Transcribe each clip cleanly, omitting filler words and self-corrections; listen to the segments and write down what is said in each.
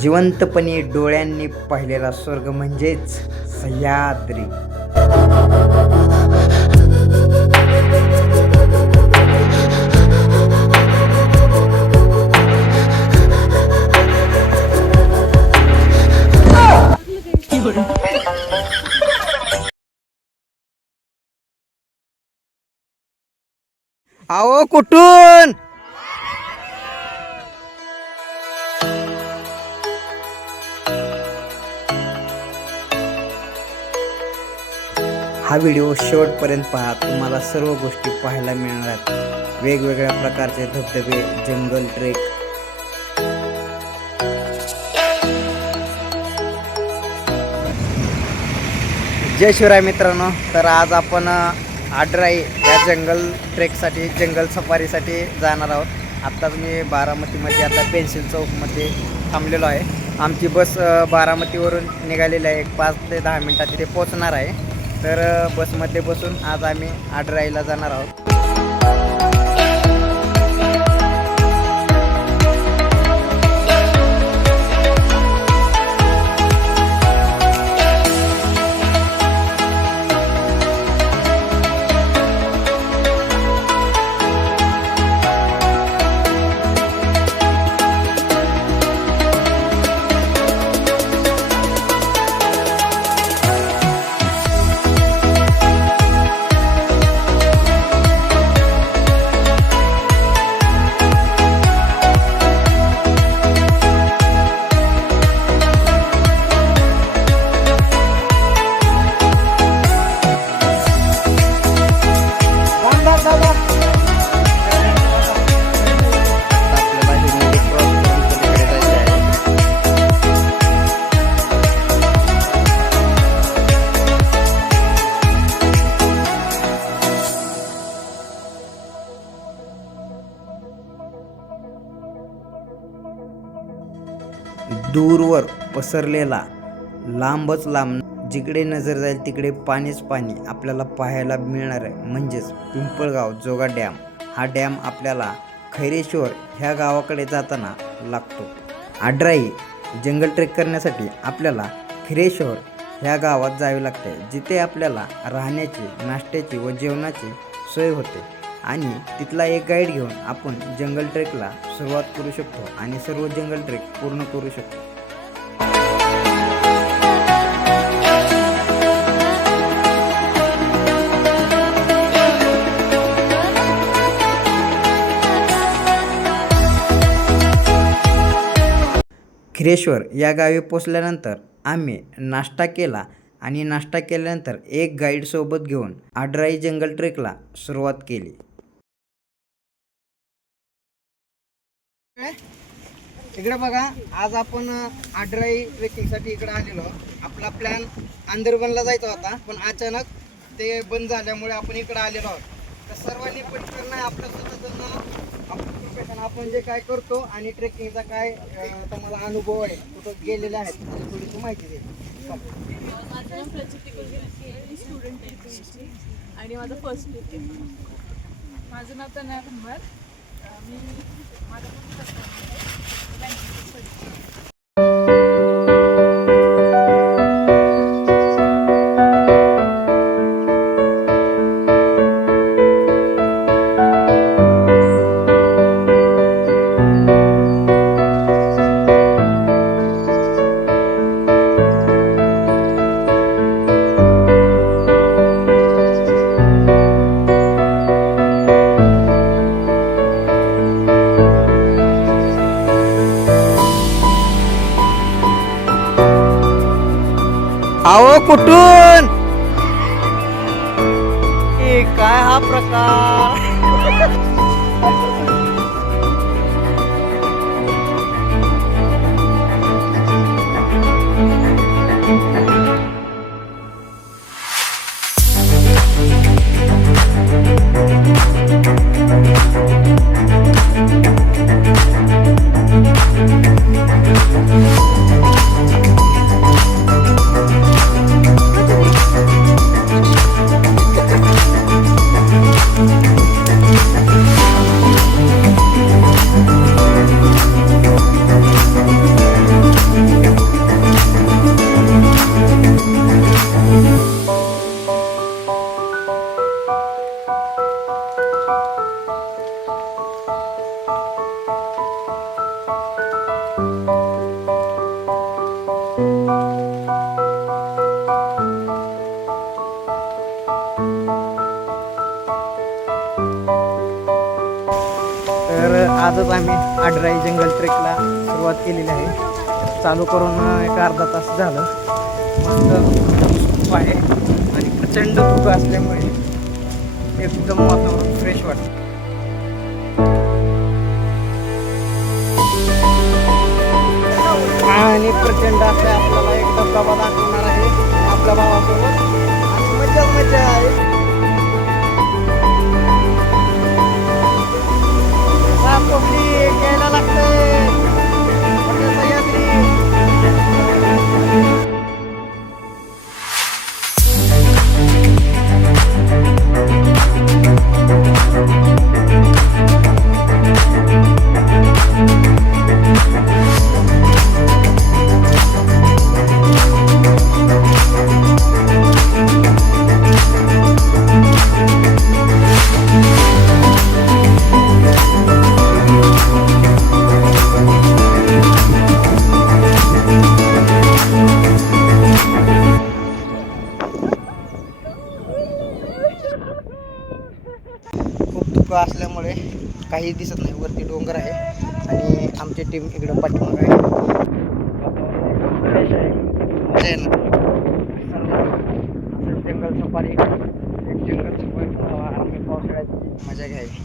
जिवंतपणे डोळ्यांनी पाहिलेला स्वर्ग म्हणजेच सह्याद्री. आओ कुठून? हा व्हिडिओ शेवटपर्यंत पहा. तुम्हाला सर्व गोष्टी पाहायला मिळणार आहेत. वेगवेगळ्या प्रकारचे धबधबे, जंगल ट्रेक. जय शिवराय मित्रांनो. तर आज आपण आडराई या जंगल ट्रेकसाठी, जंगल सफारीसाठी जाणार आहोत. आत्ताच मी बारामतीमध्ये आता पेन्सिल चौकमध्ये थांबलेलो आहे. आमची बस बारामतीवरून निघालेली आहे. 5 ते 10 मिनटात तिथे पोहोचणार आहे. तर बसमध्ये बसून आज आम्ही आडराईला जाणार आहोत. दूरवर पसरलेला लांबच लांब, जिकडे नजर जाईल तिकडे पाणीच पाणी आपल्याला पाहायला मिळणार आहे. म्हणजेच पिंपळगाव जोगा डॅम. हा डॅम आपल्याला खैरेश्वर ह्या गावाकडे जाताना लागतो. आडराई जंगल ट्रेक करण्यासाठी आपल्याला खैरेश्वर ह्या गावात जावे लागते, जिथे आपल्याला राहण्याची, नाश्त्याची व जेवणाची सोय होते. आणि तिथला एक गाईड घेऊन आपण जंगल ट्रेकला सुरुवात करू शकतो आणि सर्व जंगल ट्रेक पूर्ण करू शकतो. खैरेश्वर या गावी पोचल्यानंतर आम्ही नाश्ता केला आणि नाश्ता केल्यानंतर एक गाईड सोबत घेऊन आडराई जंगल ट्रेकला सुरुवात केली. इकडे बघा, आज आपण आडराई ट्रेकिंगसाठी इकडे आलेलो. आपला प्लॅन आंदरबनला जायचा होता, पण अचानक ते बंद झाल्यामुळे आपण इकडे आलेलो आहोत. तर सर्वांनी पटकन आपलं स्वतःचं आपण जे काय करतो आणि ट्रेकिंगचा काय तुम्हाला अनुभव आहे, कुठं गेलेले आहेत, थोडीशी माहिती दे. माझं नाव प्रचिती कुलकर्णी, स्टुडंट आहे आणि माझं फर्स्ट ट्रिप आहे. माझं नाव तनया कुंभार. मी माझं आओ कुठून? काय हा प्रकार? आजच आम्ही आडराई जंगल ट्रेकला सुरुवात केलेली आहे. चालू करून एक अर्धा तास झालं. मस्त आहे आणि प्रचंड धुकं असल्यामुळे एकदम वातावरण फ्रेश वाटतं. आणि प्रचंड असं आपल्याला एक धबधबा दाखवणार आहे आपल्या भावासोबत. आणि मजाच मजा आहे. घ्यायला लागतंय सह्याद्री. खूप धुकं असल्यामुळे काही दिसत नाही. वरती डोंगर आहे आणि आमची टीम इकडं पाठीमाग आहे. फ्रेश आहे, मजा आहे ना. जंगल सफारी, एक जंगल सफारी आम्ही पावसाळ्याची मजा घ्यावी.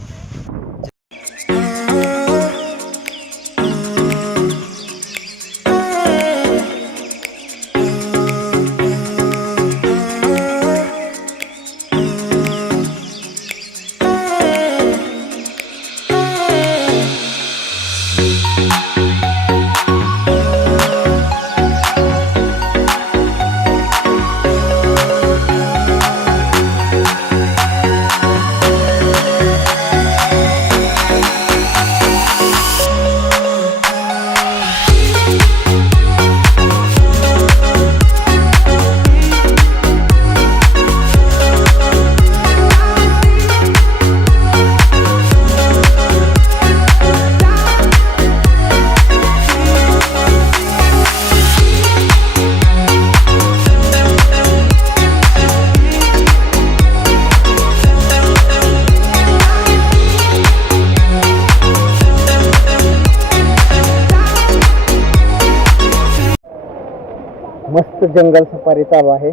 मस्त जंगल सफारी चालू आहे.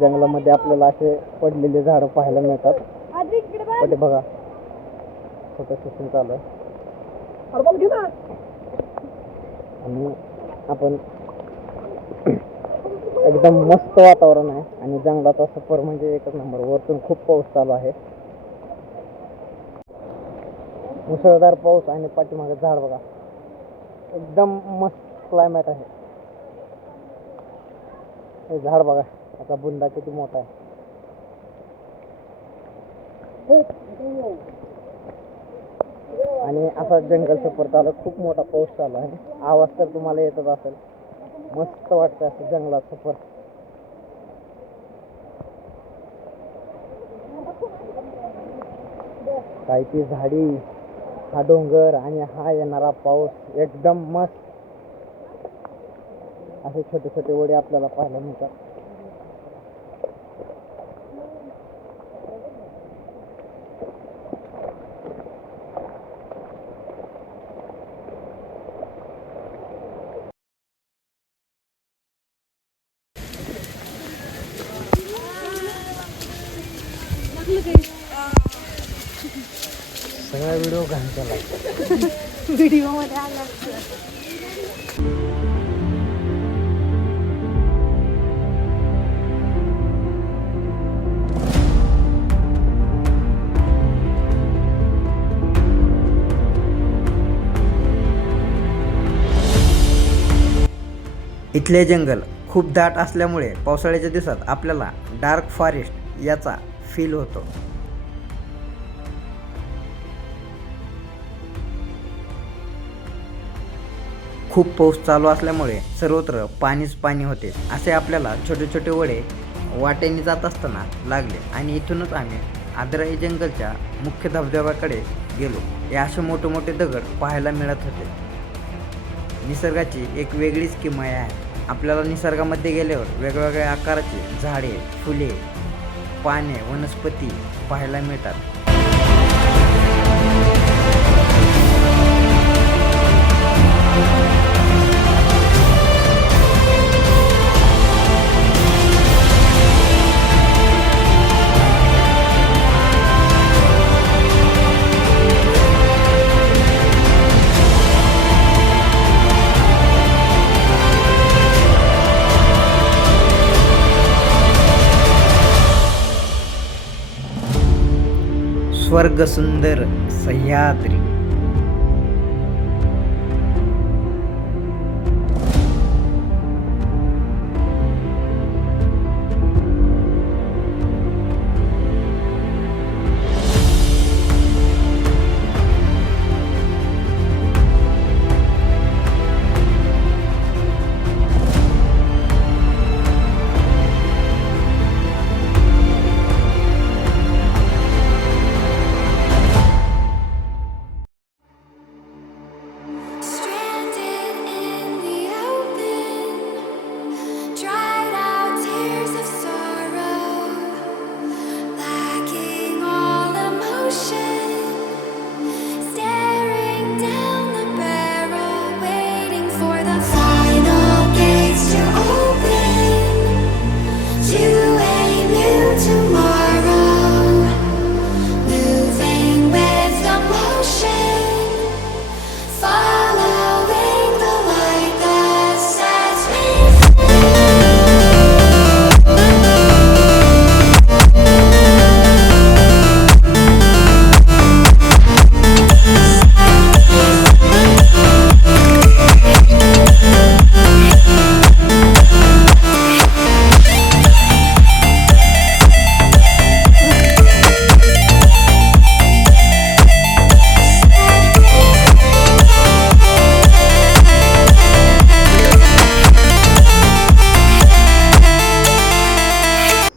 जंगलामध्ये आपल्याला असे पडलेले झाडं पाहायला मिळतात. पण बघा छोटं सेशन चालू आहे आणि आपण एकदम मस्त वातावरण आहे. आणि जंगलाचा सफर म्हणजे एकच नंबर. वरतून खूप पाऊस चालू आहे, मुसळधार पाऊस आणि पाठीमागे झाड बघा. एकदम मस्त क्लायमेट आहे. हे झाड बघा, आता बुंदा किती मोठा आहे. आणि असा जंगल सफर चालू, खूप मोठा पाऊस चालू आहे. आवाज तर तुम्हाला येतच असेल. मस्त वाटतं असं जंगलात सफर. काय ती झाडी, हा डोंगर आणि हा येणारा पाऊस, एकदम मस्त. असे छोटे छोटे ओढे आपल्याला पाहायला मिळतात. सगळा व्हिडिओ घाण केला. व्हिडिओ मध्ये आला. इथले जंगल खूप दाट असल्यामुळे पावसाळ्याच्या दिवसात आपल्याला डार्क फॉरेस्ट याचा फील होतो. खूप पाऊस चालू असल्यामुळे सर्वत्र पाणीच पाणी होते. असे आपल्याला छोटे छोटे वडे वाटेने जात असताना लागले आणि इथूनच आम्ही आदराई जंगलच्या मुख्य धबधब्याकडे गेलो. हे असे मोठे मोठे दगड पाहायला मिळत होते. निसर्गाची एक वेगळीच किमया आहे. आपल्याला निसर्गामध्ये गेल्यावर वेगवेगळ्या आकाराची झाडे, फुले, पाने, वनस्पती पाहायला मिळतात. स्वर्ग सुंदर Sahyadri. Stranded in the open, dried out tears of sorrow, lacking all emotion, staring down the barrel, waiting for the final gates to open to a new tomorrow, moving with the motion. Following the light that sets me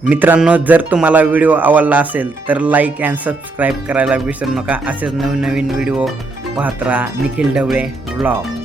मित्रांनो, जर तुम्हाला video आवडला असेल तर like and subscribe करायला विसरू नका. असेच नवीन नवीन व्हिडिओ पाहत राहा. निखिल ढवळे व्लॉग.